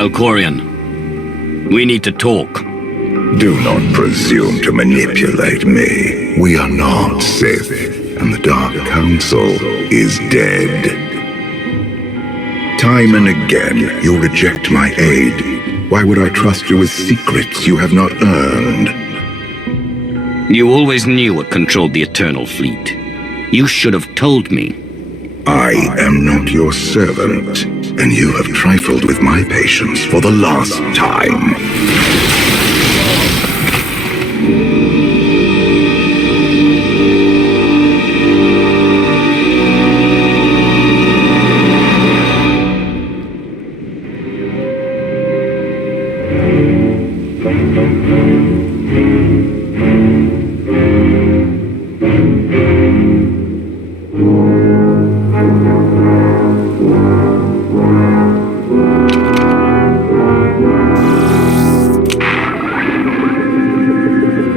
Valkorian, we need to talk. Do not presume to manipulate me. We are not Sith, and the Dark Council is dead. Time and again, you reject my aid. Why would I trust you with secrets you have not earned? You always knew what controlled the Eternal Fleet. You should have told me. I am not your servant, and you have trifled with my patience for the last time.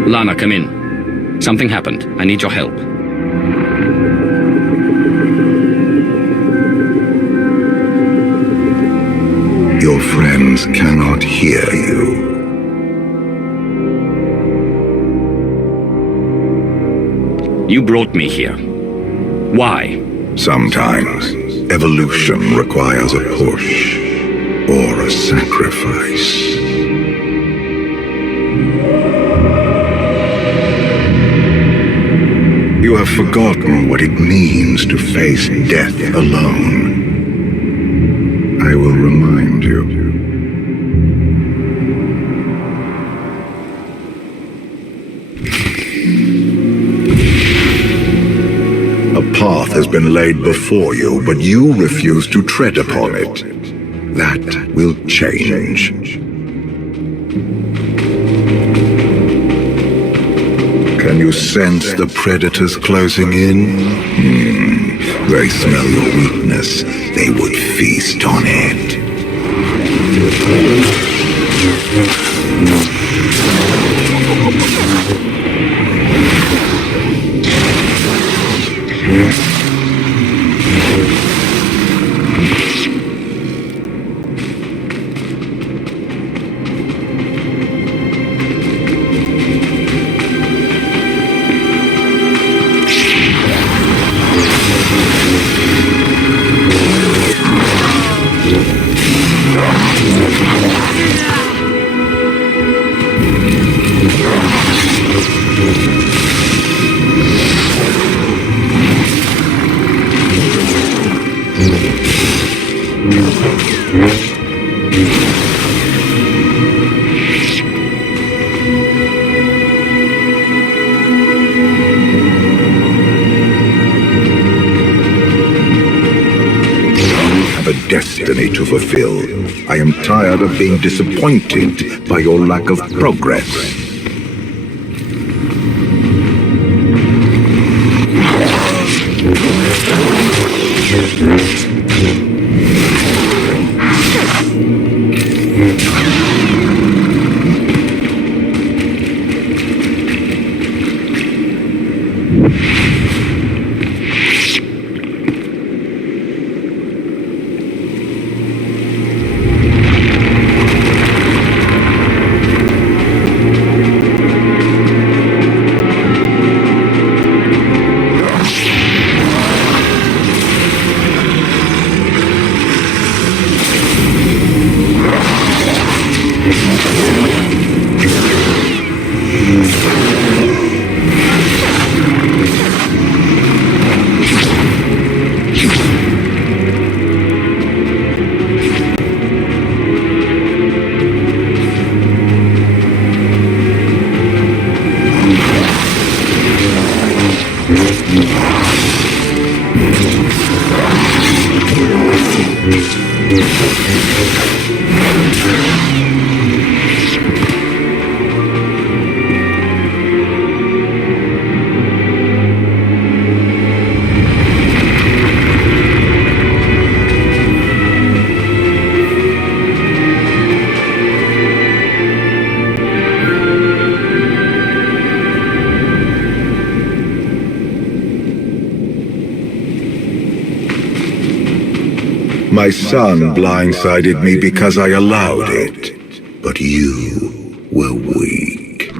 Lana, come in. Something happened. I need your help. Your friends cannot hear you. You brought me here. Why? Sometimes, evolution requires a push, or a sacrifice. You have forgotten what it means to face death alone. I will remind you. A path has been laid before you, but you refuse to tread upon it. That will change. Can you sense the predators closing in? They smell your weakness. They would feast on it. Destiny to fulfill. I am tired of being disappointed by your lack of progress. My son blindsided me because I allowed it, but you were weak.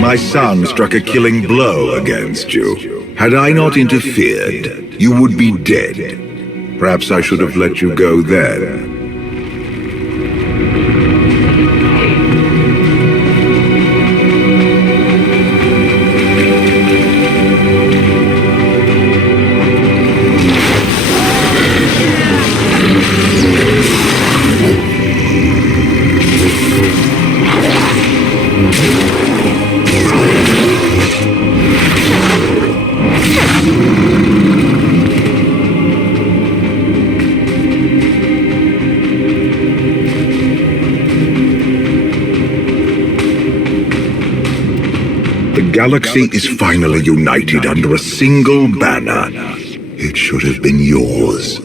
My son struck a killing blow against you. Had I not interfered, you would be dead. Perhaps I should have let you go then. The galaxy is finally united under a single banner. It should have been yours.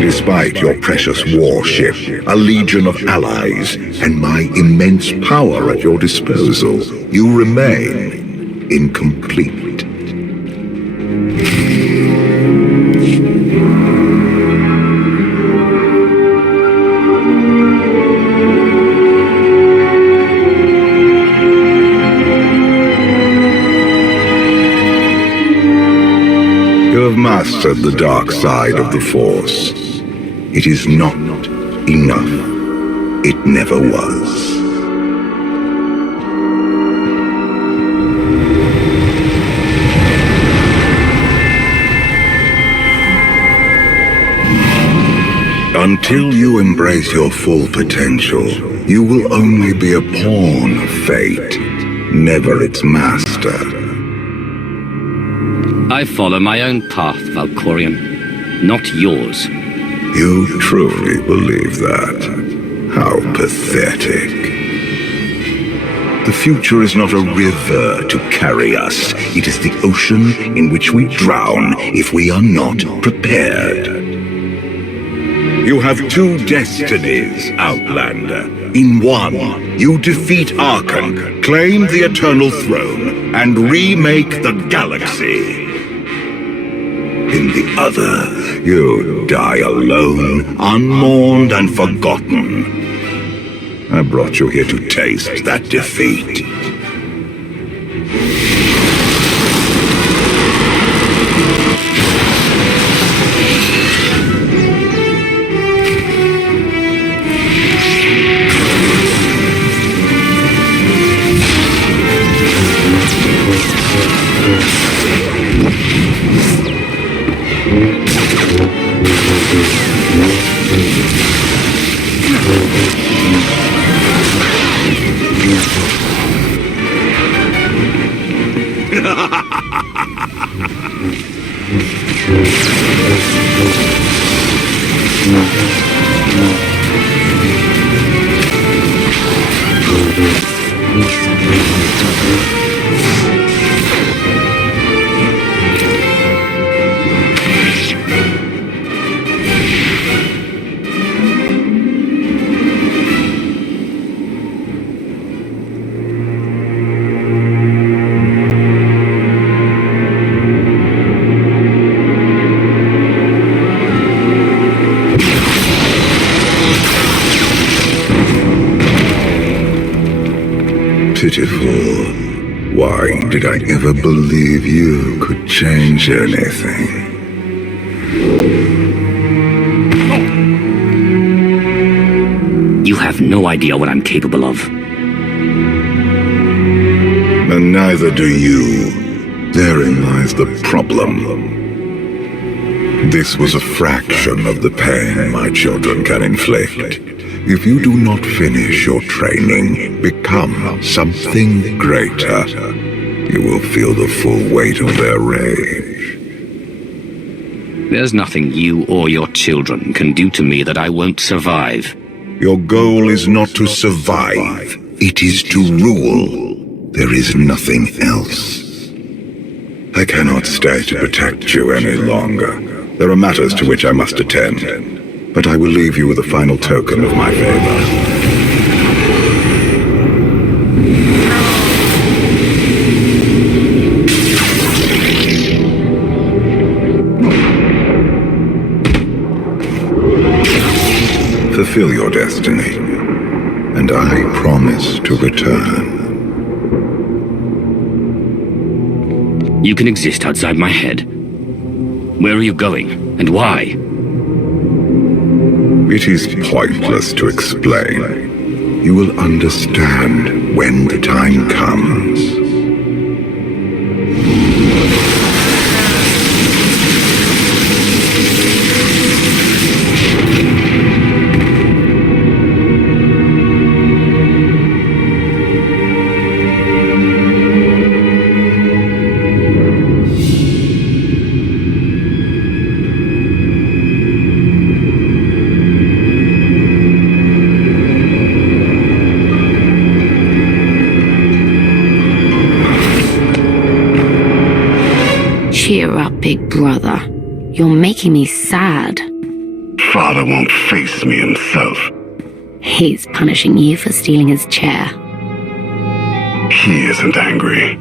Despite your precious warship, a legion of allies, and my immense power at your disposal, you remain incomplete. You have mastered the dark side of the Force. It is not enough. It never was. Until you embrace your full potential, you will only be a pawn of fate, never its master. I follow my own path, Valkorion, not yours. You truly believe that? How pathetic. The future is not a river to carry us. It is the ocean in which we drown if we are not prepared. You have two destinies, Outlander. In one, you defeat Archon, claim the Eternal Throne, and remake the galaxy. In the other, you die alone, unmourned and forgotten. I brought you here to taste that defeat. pitiful. Why did I ever believe you could change anything? You have no idea what I'm capable of. And neither do you. Therein lies the problem. This was a fraction of the pain my children can inflict. If you do not finish your training, become something greater, you will feel the full weight of their rage. There's nothing you or your children can do to me that I won't survive. Your goal is not to survive, it is to rule. There is nothing else. I cannot stay to protect you any longer. There are matters to which I must attend, but I will leave you with a final token of my favor. Fulfill your destiny, and I promise to return. You can exist outside my head. Where are you going, and why? It is pointless to explain. You will understand when the time comes. Cheer up, big brother. You're making me sad. Father won't face me himself. He's punishing you for stealing his chair. He isn't angry.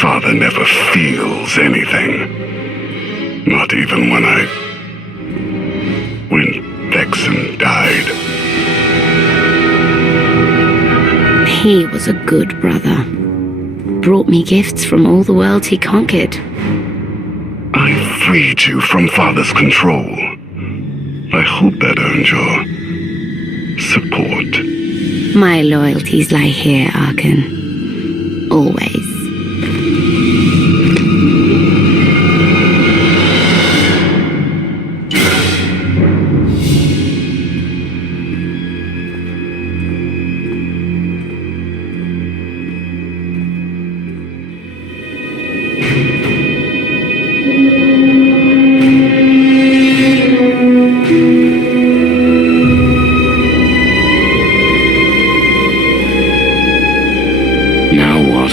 Father never feels anything. Not even when Vexen died. He was a good brother. Brought me gifts from all the worlds he conquered. I freed you from Father's control. I hope that earned your support. My loyalties lie here, Arkan. Always. Now what?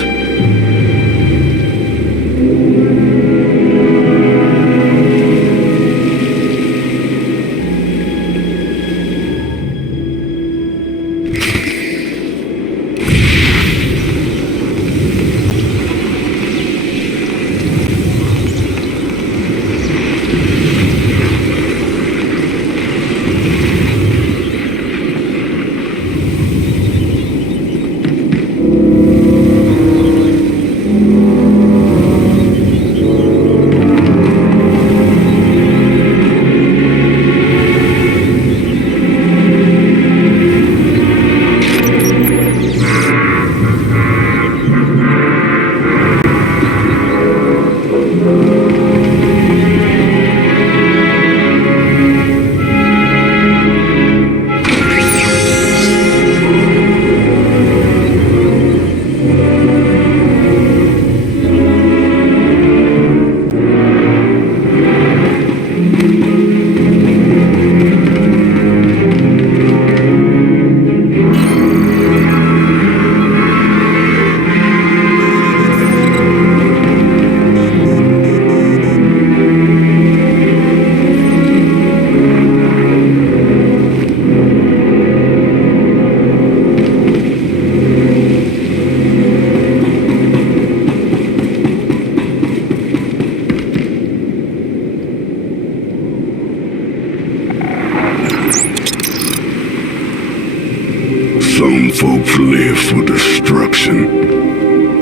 Some folks live for destruction.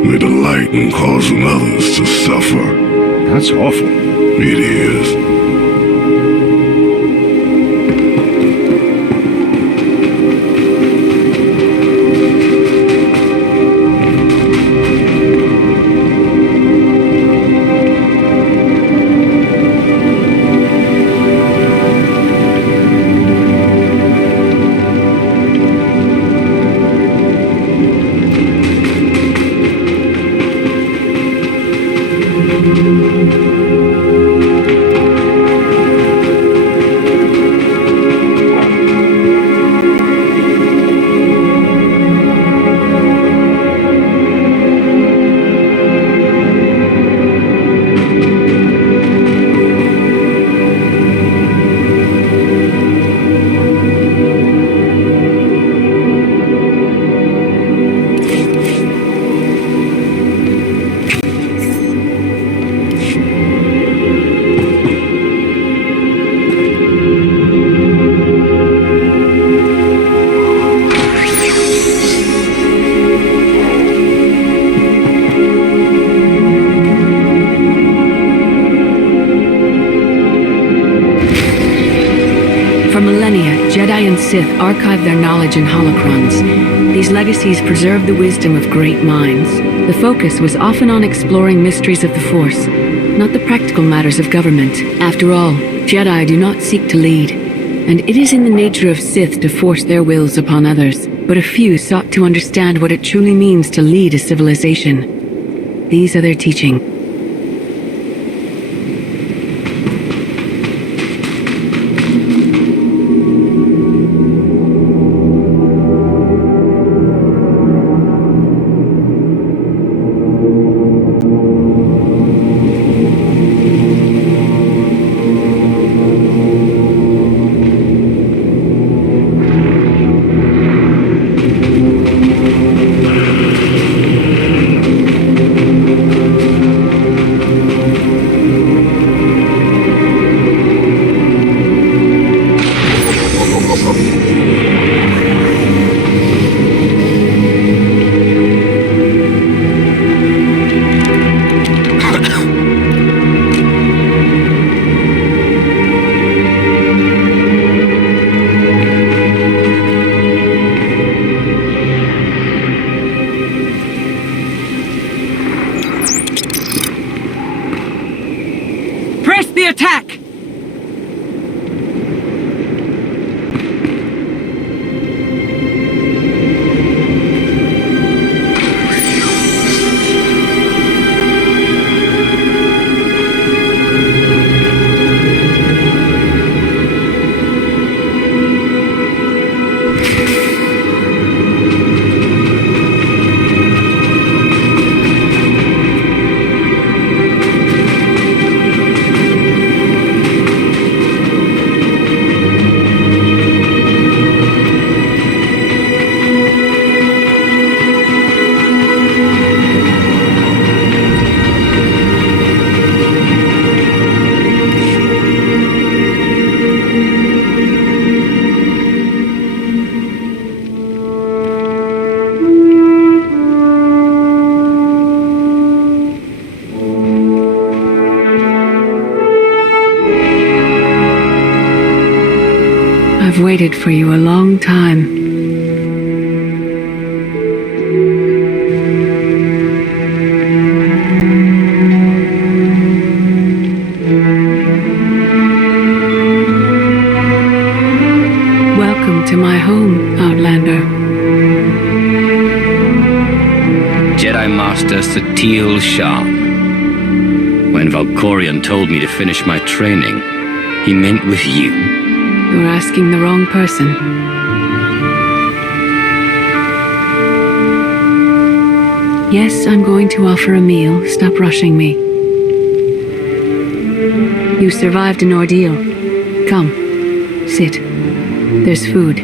They delight in causing others to suffer. That's awful. It is. For millennia, Jedi and Sith archived their knowledge in holocrons. These legacies preserve the wisdom of great minds. The focus was often on exploring mysteries of the Force, not the practical matters of government. After all, Jedi do not seek to lead, and it is in the nature of Sith to force their wills upon others. But a few sought to understand what it truly means to lead a civilization. These are their teaching. Press the attack! I've waited for you a long time. Welcome to my home, Outlander. Jedi Master Satil Shah. When Valkorion told me to finish my training, he meant with you. You're asking the wrong person. Yes, I'm going to offer a meal. Stop rushing me. You survived an ordeal. Come, sit. There's food.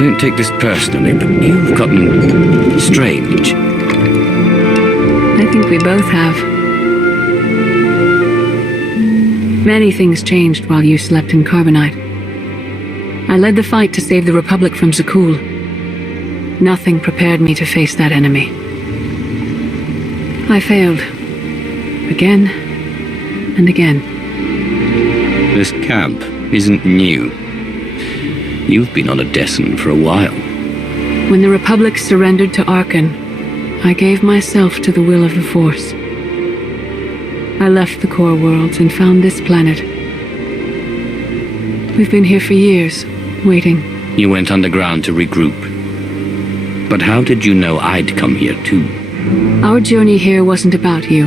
Don't take this personally, but you've gotten strange. I think we both have. Many things changed while you slept in Carbonite. I led the fight to save the Republic from Zakul. Nothing prepared me to face that enemy. I failed. Again and again. This camp isn't new. You've been on a Desson for a while. When the Republic surrendered to Arkan, I gave myself to the will of the Force. I left the core worlds and found this planet. We've been here for years, waiting. You went underground to regroup. But how did you know I'd come here too? Our journey here wasn't about you.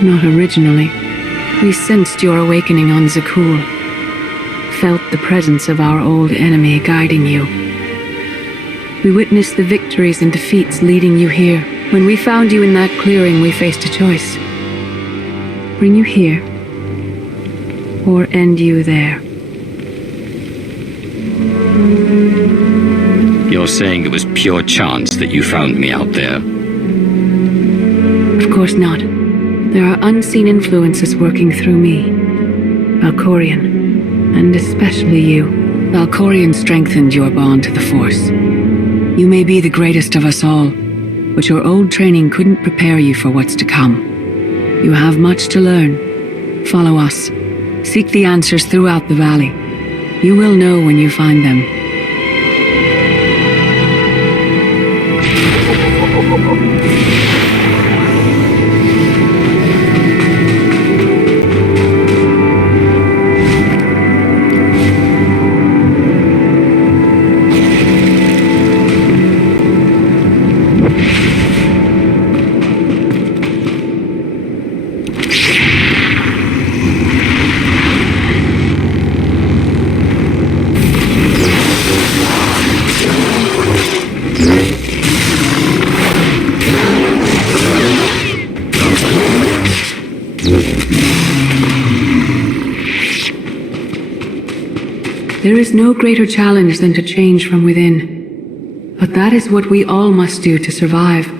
Not originally. We sensed your awakening on Zakul. Felt the presence of our old enemy guiding you. We witnessed the victories and defeats leading you here. When we found you in that clearing, we faced a choice. Bring you here, or end you there. You're saying it was pure chance that you found me out there? Of course not. There are unseen influences working through me. Valkorion, and especially you. Valkorion strengthened your bond to the Force. You may be the greatest of us all, but your old training couldn't prepare you for what's to come. You have much to learn. Follow us. Seek the answers throughout the valley. You will know when you find them. There is no greater challenge than to change from within. But that is what we all must do to survive.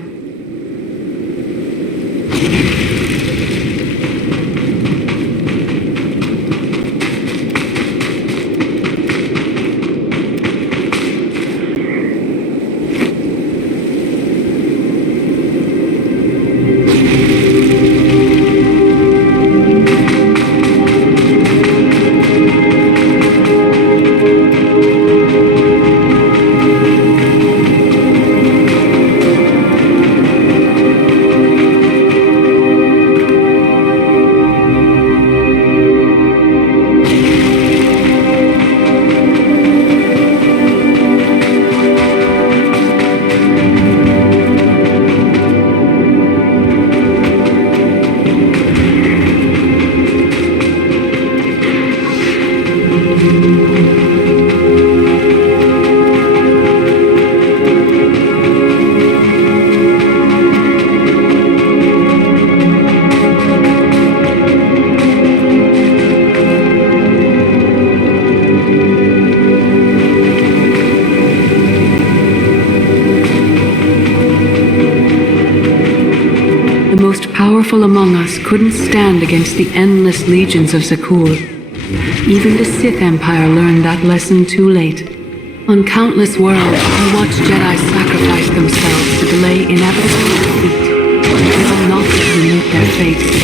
The most powerful among us couldn't stand against the endless legions of Zakul. Even the Sith Empire learned that lesson too late. On countless worlds, I watched Jedi sacrifice themselves to delay inevitable defeat. They will not meet their fate.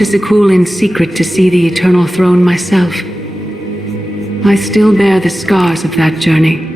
to Zakul in secret to see the Eternal Throne myself. I still bear the scars of that journey.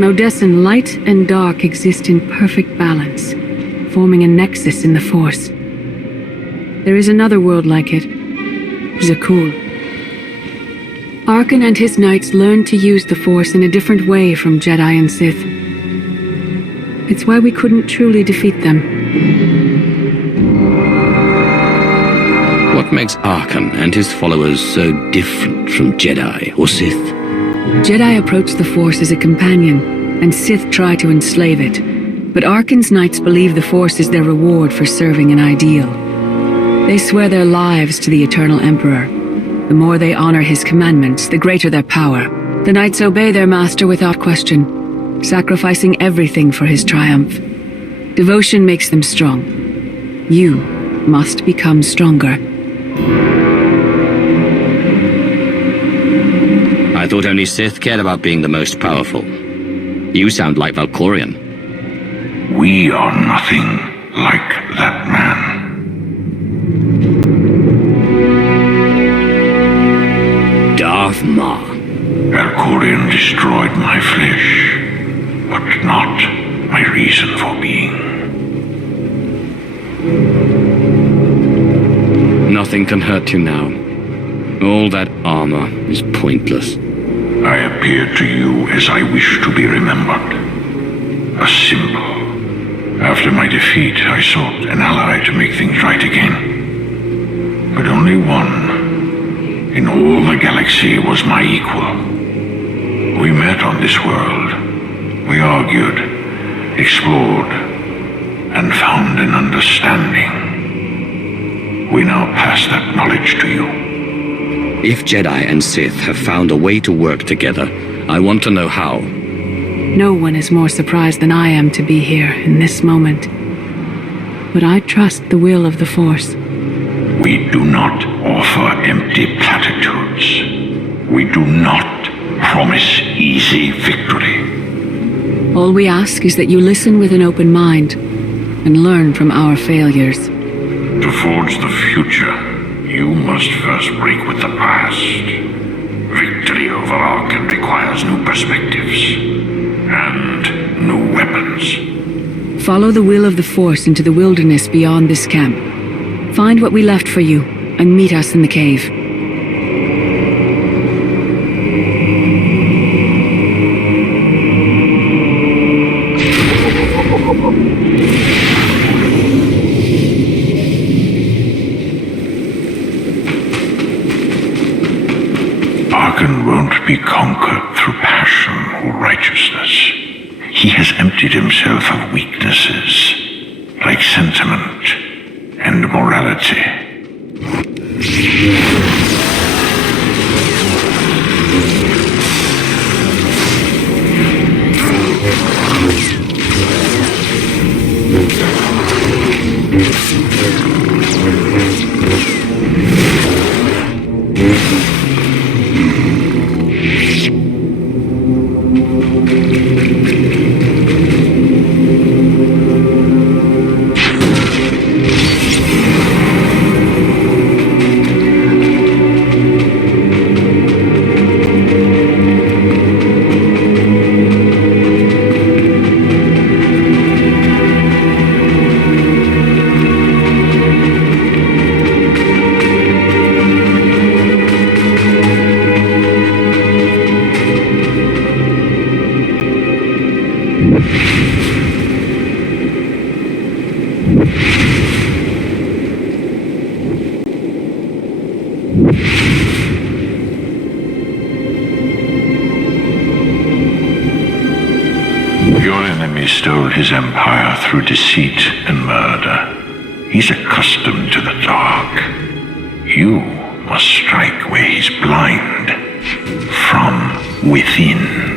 On Odessen, light and dark exist in perfect balance, forming a nexus in the Force. There is another world like it. Zakul. Arkan and his knights learned to use the Force in a different way from Jedi and Sith. It's why we couldn't truly defeat them. What makes Arkan and his followers so different from Jedi or Sith? Jedi approach the Force as a companion, and Sith try to enslave it. But Arkan's knights believe the Force is their reward for serving an ideal. They swear their lives to the Eternal Emperor. The more they honor his commandments, the greater their power. The knights obey their master without question, sacrificing everything for his triumph. Devotion makes them strong. You must become stronger. I thought only Sith cared about being the most powerful. You sound like Valkorion. We are nothing like that man. Darth Maul. Valkorion destroyed my flesh, but not my reason for being. Nothing can hurt you now. All that armor is pointless. I appeared to you as I wish to be remembered. A symbol. After my defeat, I sought an ally to make things right again. But only one in all the galaxy was my equal. We met on this world. We argued, explored, and found an understanding. We now pass that knowledge to you. If Jedi and Sith have found a way to work together, I want to know how. No one is more surprised than I am to be here in this moment. But I trust the will of the Force. We do not offer empty platitudes. We do not promise easy victory. All we ask is that you listen with an open mind and learn from our failures. To forge the future, you must first break with the past. Victory over Arkan requires new perspectives and new weapons. Follow the will of the Force into the wilderness beyond this camp. Find what we left for you and meet us in the cave. Arkan won't be conquered through passion or righteousness. He has emptied himself of weaknesses, like sentiment and morality. Your enemy stole his empire through deceit and murder. He's accustomed to the dark. You must strike where he's blind. From within.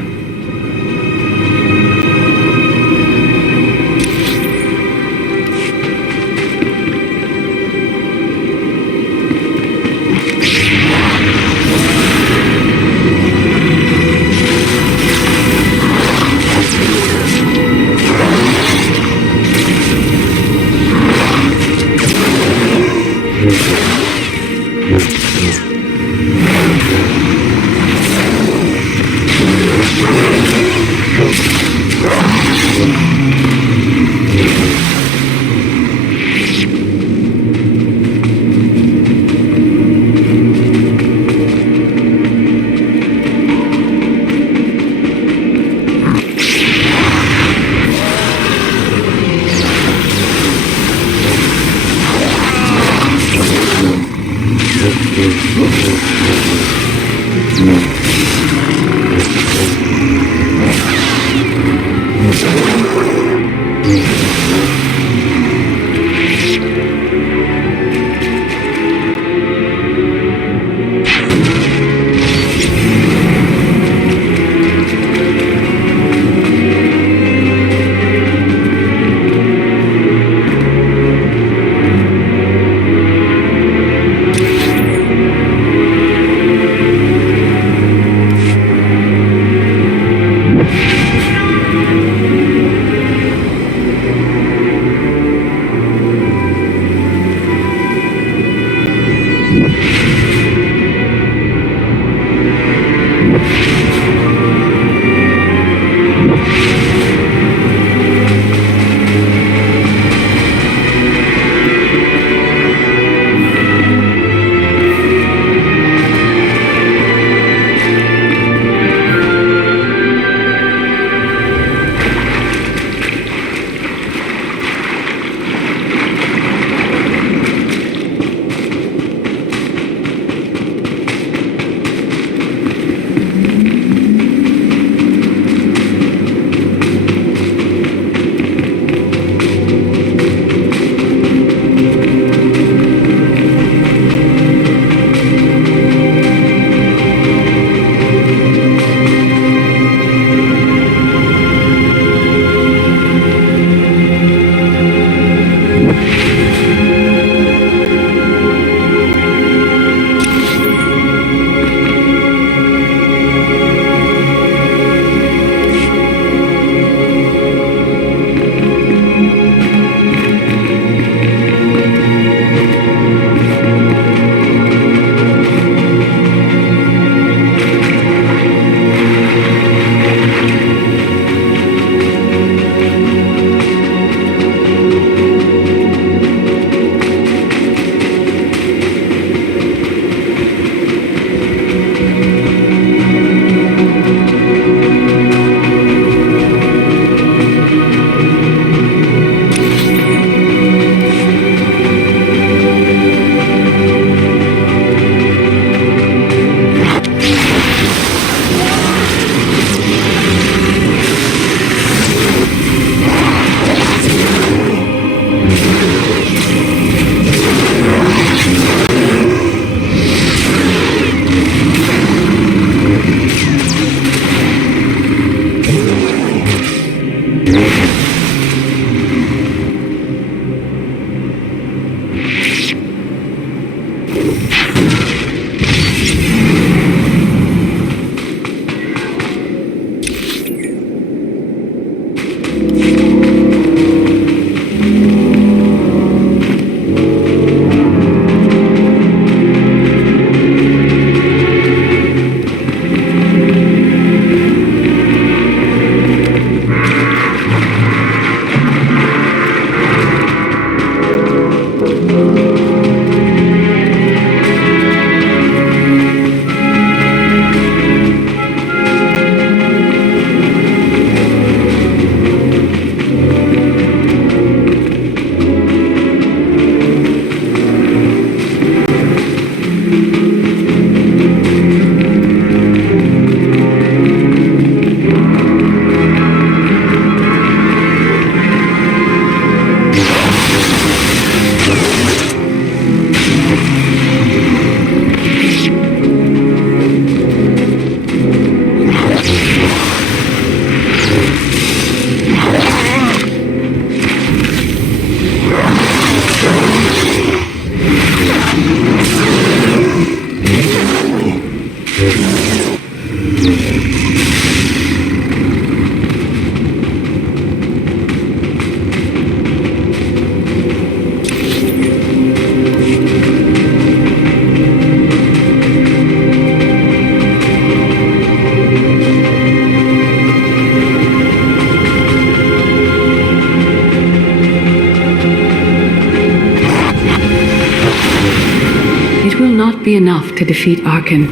Be enough to defeat Arkan.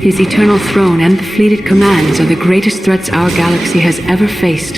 His eternal throne and the fleeted commands are the greatest threats our galaxy has ever faced.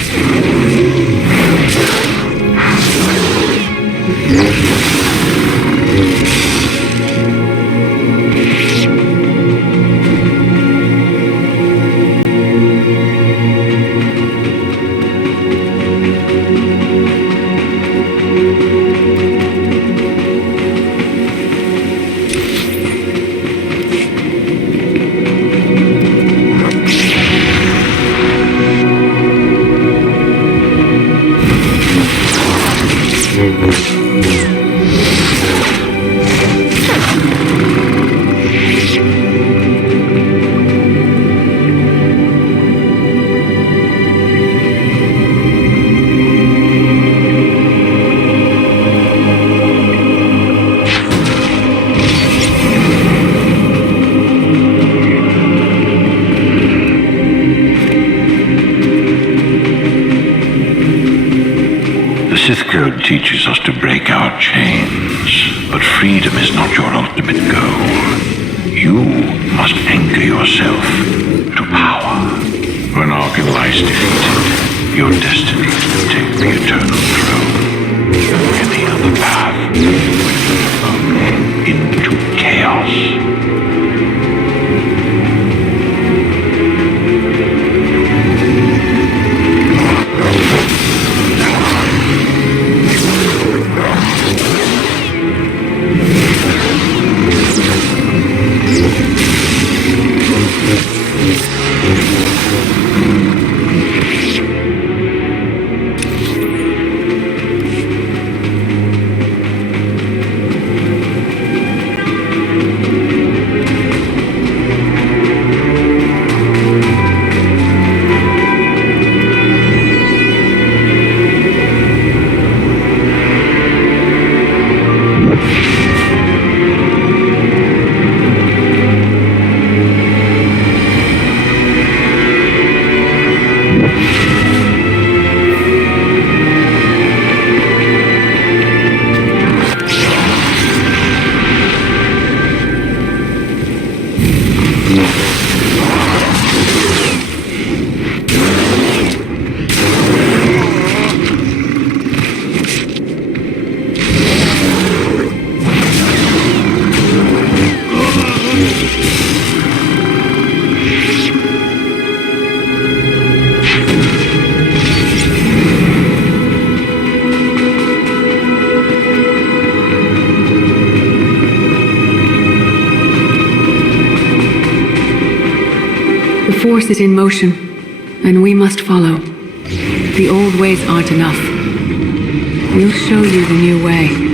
Sith Code teaches us to break our chains, but freedom is not your ultimate goal. You must anchor yourself to power. When Arkan lies defeated, your destiny is to take the eternal throne. Any other path will lead into chaos. The Force is in motion, and we must follow. The old ways aren't enough. We'll show you the new way.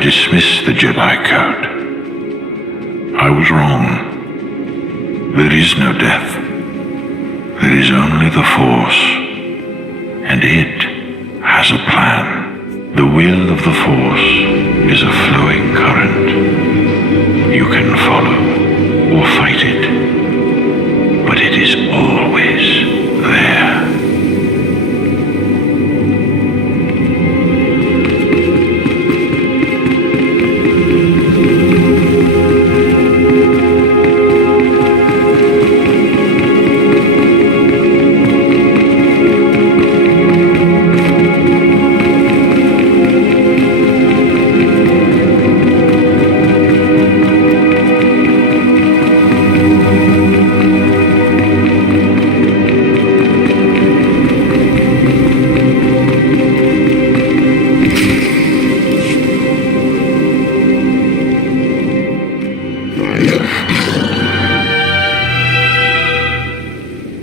Dismiss the Jedi Code. I was wrong. There is no death. There is only the Force. And it has a plan. The will of the Force is a flowing current. You can follow or fight it, but it is always there.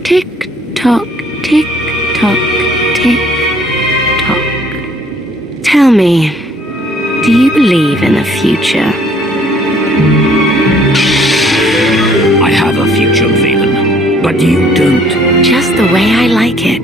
Tick-tock, tick-tock, tick-tock. Tell me, do you believe in the future? I have a future, Valen, but you don't. Just the way I like it.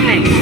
coming!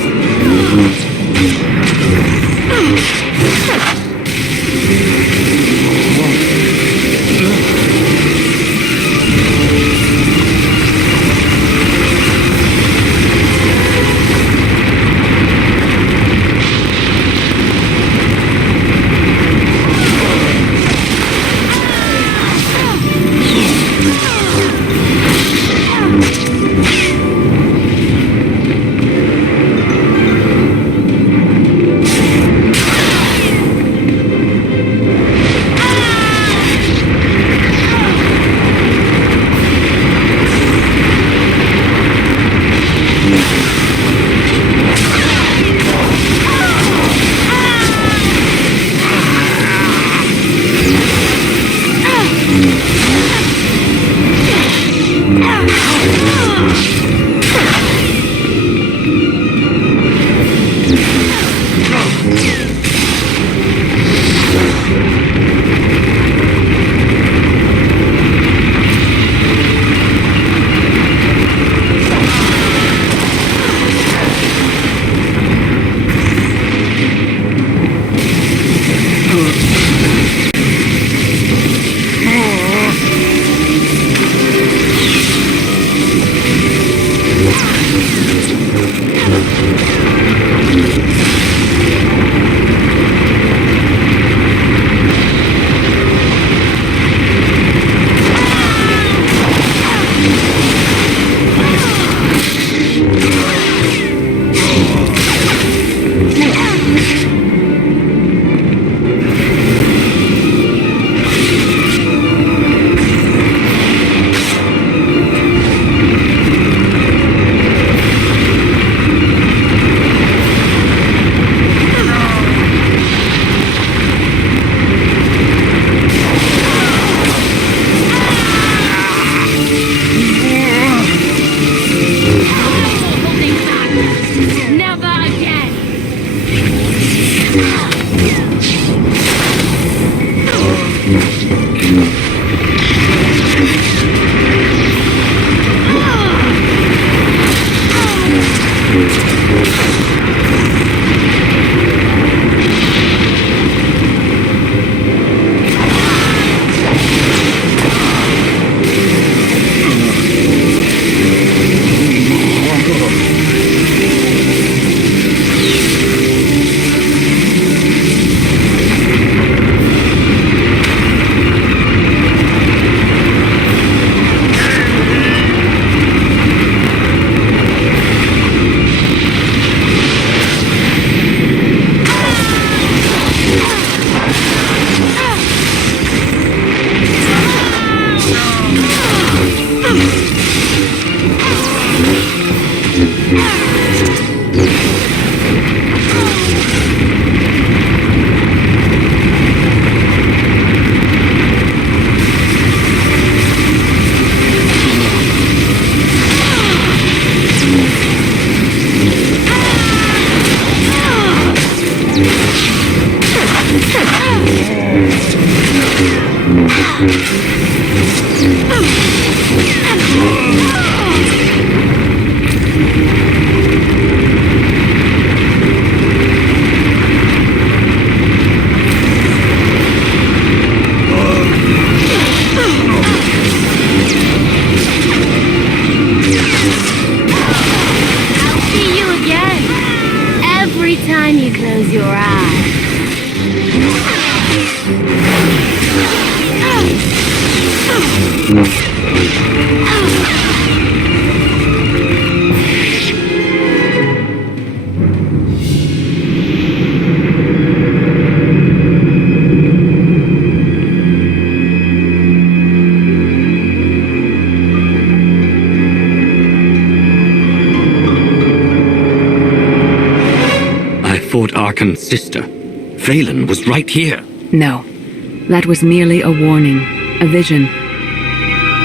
Archon's sister. Valen was right here. No. That was merely a warning. A vision.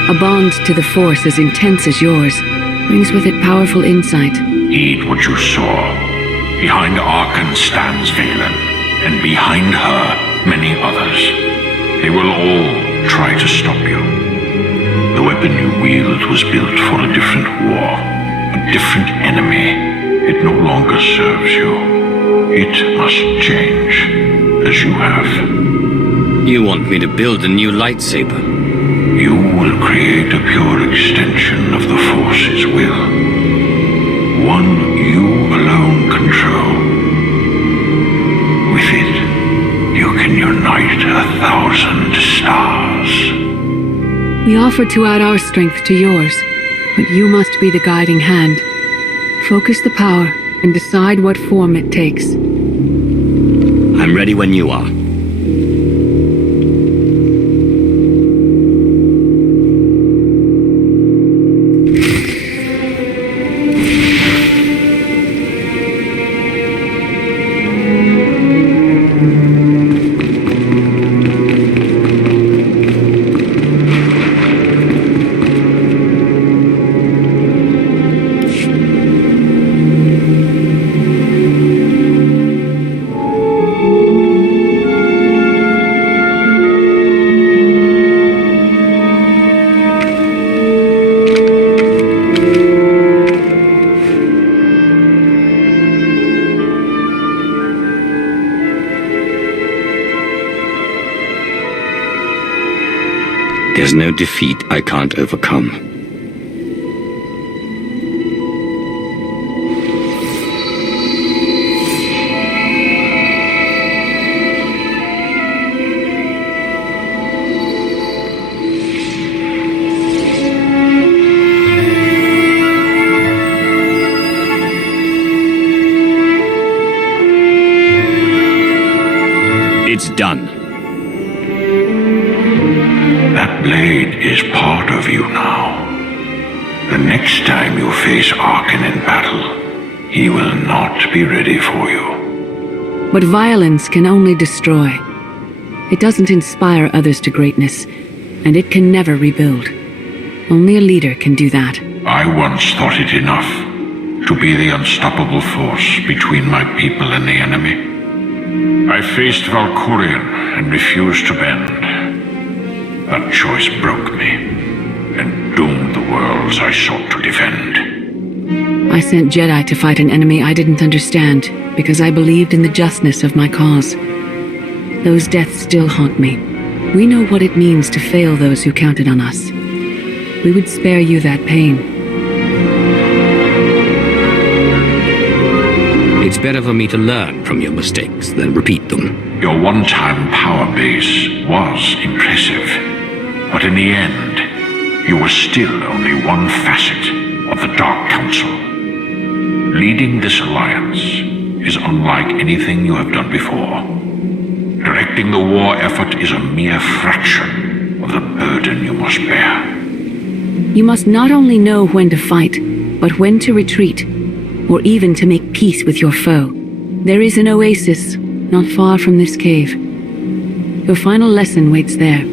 A bond to the Force as intense as yours brings with it powerful insight. Heed what you saw. Behind Archon stands Valen, and behind her, many others. They will all try to stop you. The weapon you wield was built for a different war, a different enemy. It no longer serves you. It must change, as you have. You want me to build a new lightsaber? You will create a pure extension of the Force's will. One you alone control. With it, you can unite 1,000 stars. We offer to add our strength to yours, but you must be the guiding hand. Focus the power and decide what form it takes. I'm ready when you are. There's no defeat I can't overcome. It's done. That blade is part of you now. The next time you face Arkin in battle, he will not be ready for you. But violence can only destroy. It doesn't inspire others to greatness, and it can never rebuild. Only a leader can do that. I once thought it enough to be the unstoppable force between my people and the enemy. I faced Valkorion and refused to bend. That choice broke me and doomed the worlds I sought to defend. I sent Jedi to fight an enemy I didn't understand because I believed in the justness of my cause. Those deaths still haunt me. We know what it means to fail those who counted on us. We would spare you that pain. It's better for me to learn from your mistakes than repeat them. Your one-time power base was impressive, but in the end, you were still only one facet of the Dark Council. Leading this alliance is unlike anything you have done before. Directing the war effort is a mere fraction of the burden you must bear. You must not only know when to fight, but when to retreat, or even to make peace with your foe. There is an oasis not far from this cave. Your final lesson waits there.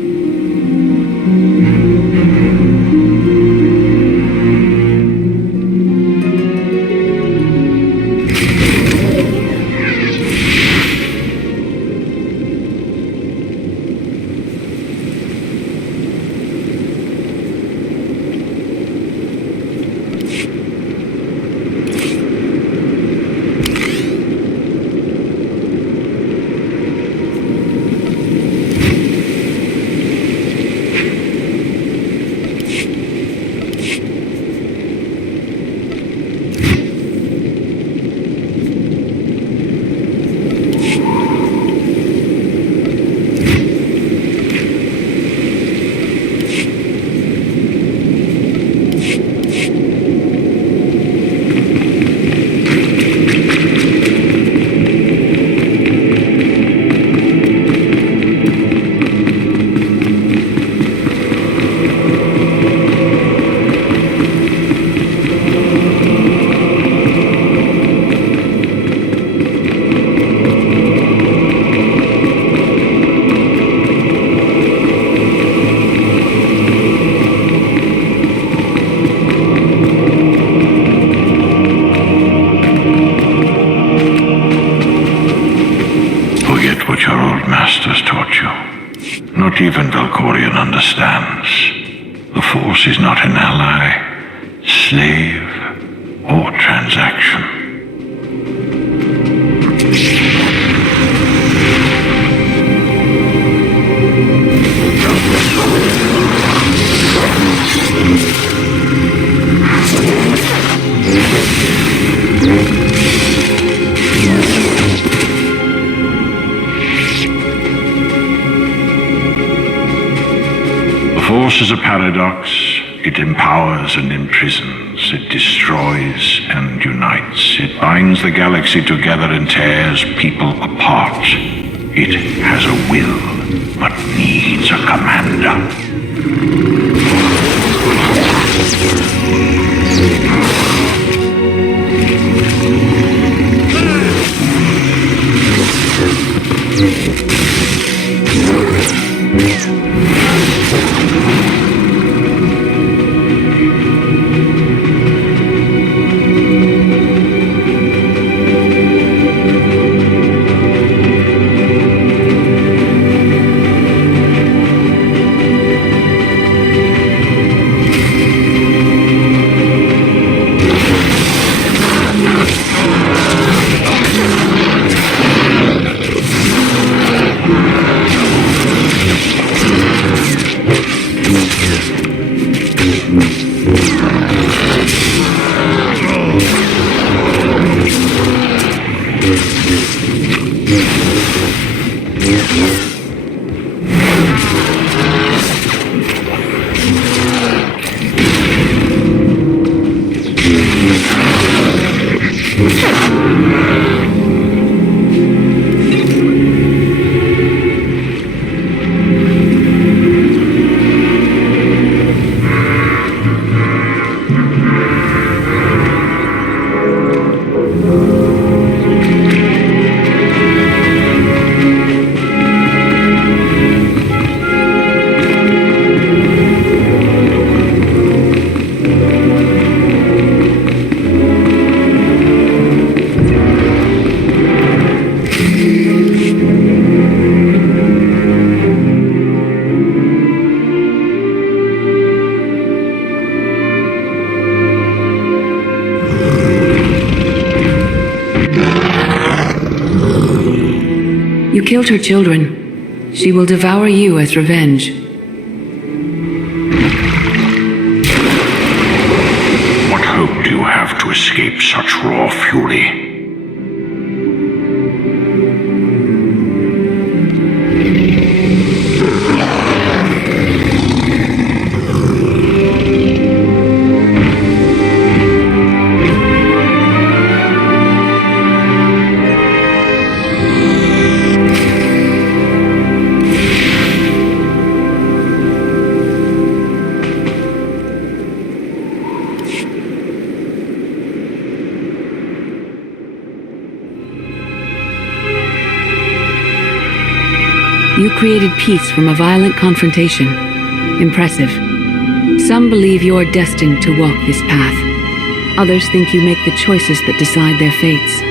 Not even Valkorion understands. The Force is not an ally, slave, or transaction. paradox. It empowers and imprisons. It destroys and unites. It binds the galaxy together and tears people apart. It has a will, but needs a commander. You killed her children. She will devour you as revenge. What hope do you have to escape such raw fury? You created peace from a violent confrontation. Impressive. Some believe you're destined to walk this path. Others think you make the choices that decide their fates.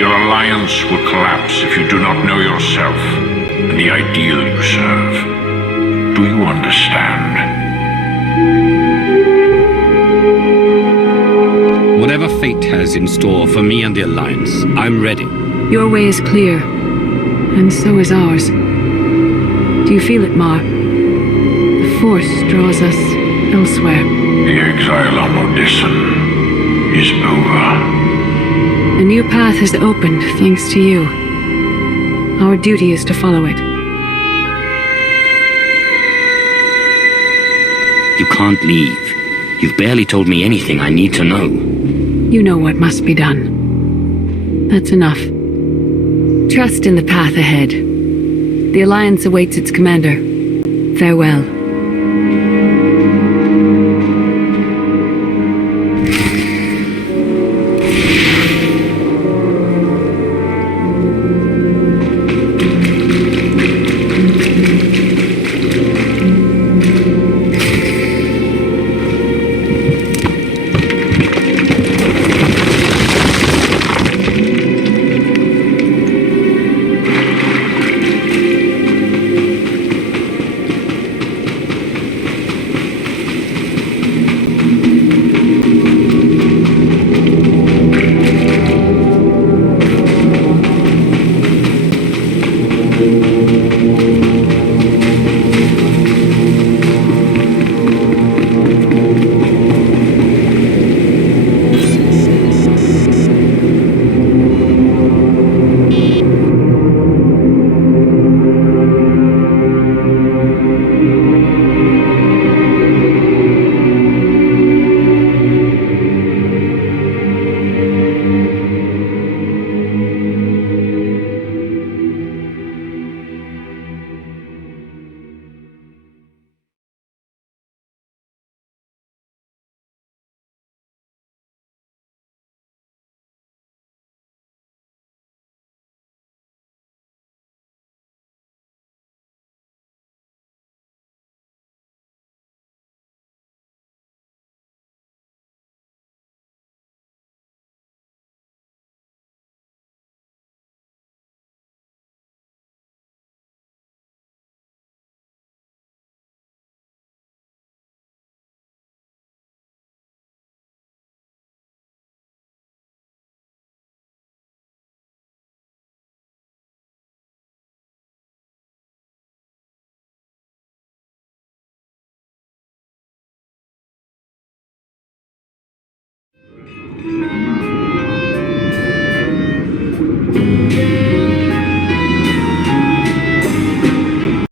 Your alliance will collapse if you do not know yourself and the ideal you serve. Do you understand? Whatever fate has in store for me and the Alliance, I'm ready. Your way is clear, and so is ours. Do you feel it, Mar? The Force draws us elsewhere. The exile on Odysseum is over. A new path has opened thanks to you. Our duty is to follow it. You can't leave. You've barely told me anything I need to know. You know what must be done. That's enough. Trust in the path ahead. The Alliance awaits its commander. Farewell.